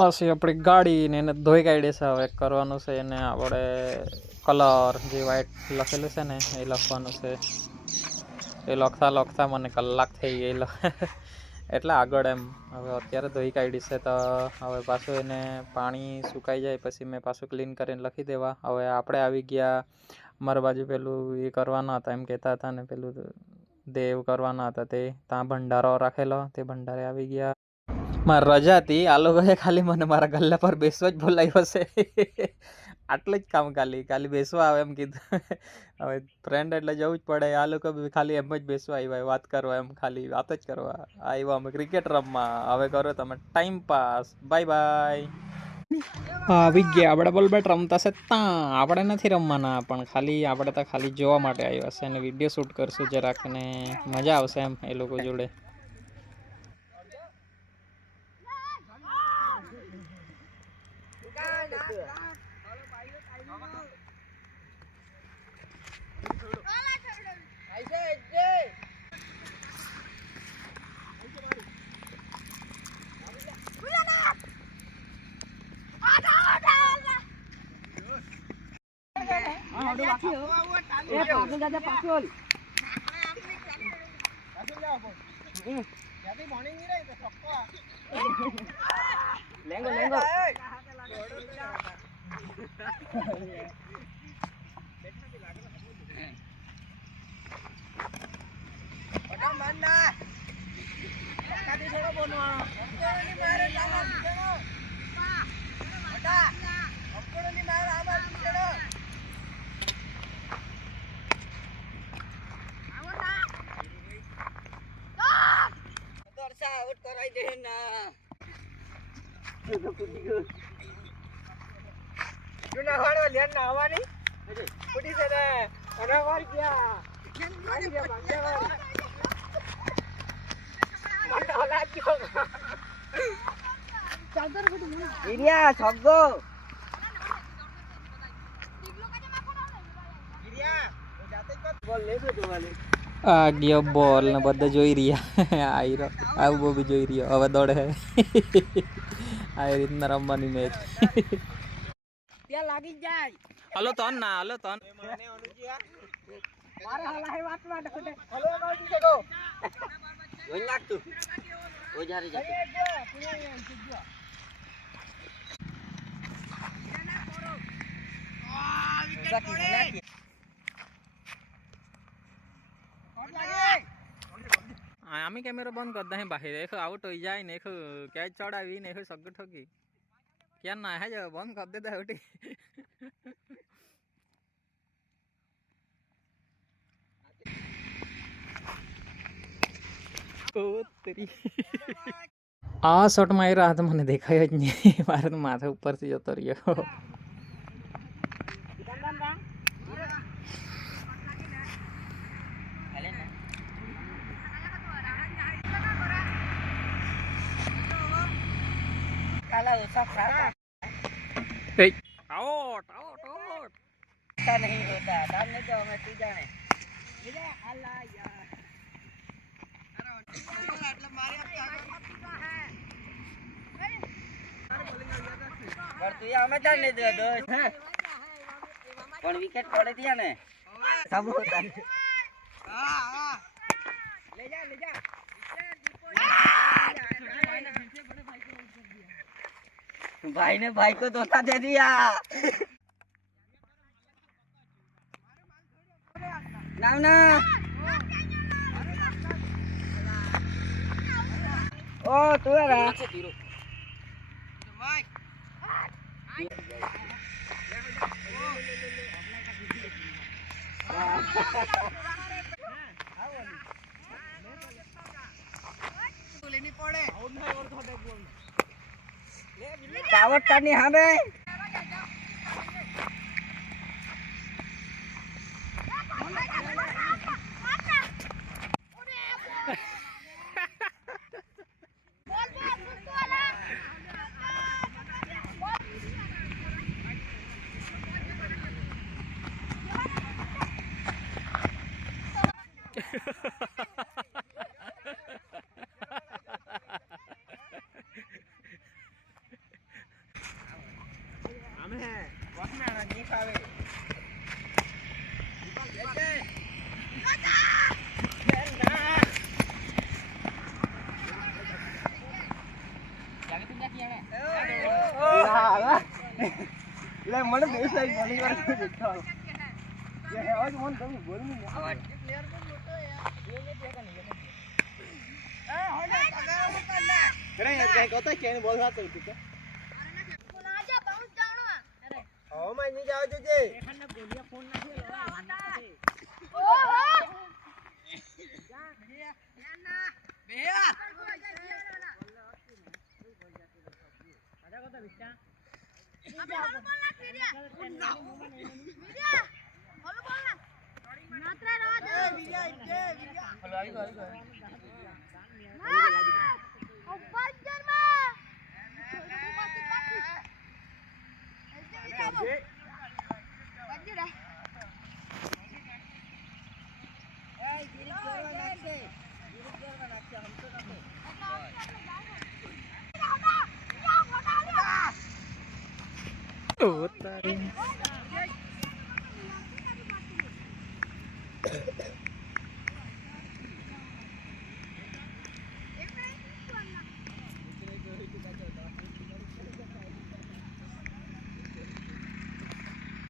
પછી આપણી ગાડી ને એને ધોઈ કાઢી છે. હવે કરવાનું છે એને આપણે કલર જે વ્હાઈટ લખેલું છે ને એ લખવાનું છે. એ લખતા લખતા મને કલાક થઈ ગયેલો એટલે આગળ એમ. હવે અત્યારે ધોઈ કાઢી છે તો હવે પાછું એને પાણી સુકાઈ જાય પછી મેં પાછું ક્લીન કરીને લખી દેવા. હવે આપણે આવી ગયા મારા બાજુ પેલું એ કરવાના હતા એમ કહેતા હતા ને, પેલું દેવ કરવાના હતા તે ત્યાં ભંડારો રાખેલો, તે ભંડારે આવી ગયા. મારી રજા હતી, આ લોકોએ ખાલી મને મારા ગલ્લા પર બેસવા જ બોલાવ્યો છે. આટલું જ કામ ખાલી બેસવા આવે એમ કીધું. હવે ફ્રેન્ડ એટલે જવું જ પડે. આ લોકો બી ખાલી એમ જ બેસવા આવ્યા, વાત કરવા, એમ ખાલી વાત જ કરવા આવ્યા. અમે ક્રિકેટ રમવા. હવે કરો તમે ટાઈમ પાસ. Bye bye. આવી ગયા આપણે બોલ બેટ રમતા છે ત્યાં. આપણે નથી રમવાના પણ ખાલી આપણે તો ખાલી જોવા માટે આવ્યા છે અને વિડીયો શૂટ કરશું જરાક ને મજા આવશે એમ એ લોકો જોડે. આ ગયો બોલ ને બધા જોઈ રહ્યા. આવું બી જોઈ રહ્યો. હવે દોડે હે. આવી રીતના રમવાની મેચ. ત્યાં લાગી જાય. હલો તન ના, હલો તન. મારે હલાય વાત વાત ખોટે. હલો કાઈ શકો. જોઈ નાખ તું. ઓ જારી જા. વિકેટ પડે. आम्ही कॅमेरा बंद करता है बाहेर. एक आउट हो जाए ने, एक कैच चढ़ावी ने, एक सगळं ठोकी क्या ना है जो बंद कर देता है. આ શોટ માર્યા તો મને દેખાયો જ નહીં. મારે તો માથા ઉપરથી જતો રહ્યો. आउट आउट आउट ऐसा नहीं होता. डालने दो हमें, तू जाने. अल्लाह यार એટલે મારી પર તું અમે જાને દે દો પણ વિકેટ પડે ત્યાં ને સબ હોતા. હા હા ले जा भाई ने भाई को धोखा दे दिया. ना ना ओ तू है रा लेनी पड़े टावट करनी हमें. મને બેસાઈ ઘણી વાર બેઠા ये है आज मन कभी बोल नहीं आवाज प्लेयर को मोटो यार ये नहीं देखा नहीं ए होने पकड़ मत ना अरे यार कहीं कहता क्या नहीं बोल रहा तो ठीक है बोल आजा बाउंस जानो अरे ओ मैं नहीं जाओ जे देखन ना बोलिया फोन ना ओ हो जा भैया ना भैया आजा को तो बिस्ता अबे बोल ना भैया भैया बोलो बोल ना नात्रा रहा दे वीडियो वीडियो हेलो आई गई ओ बंजर में बंजर ए गिरी केरला नाचे हम तो ना Oh,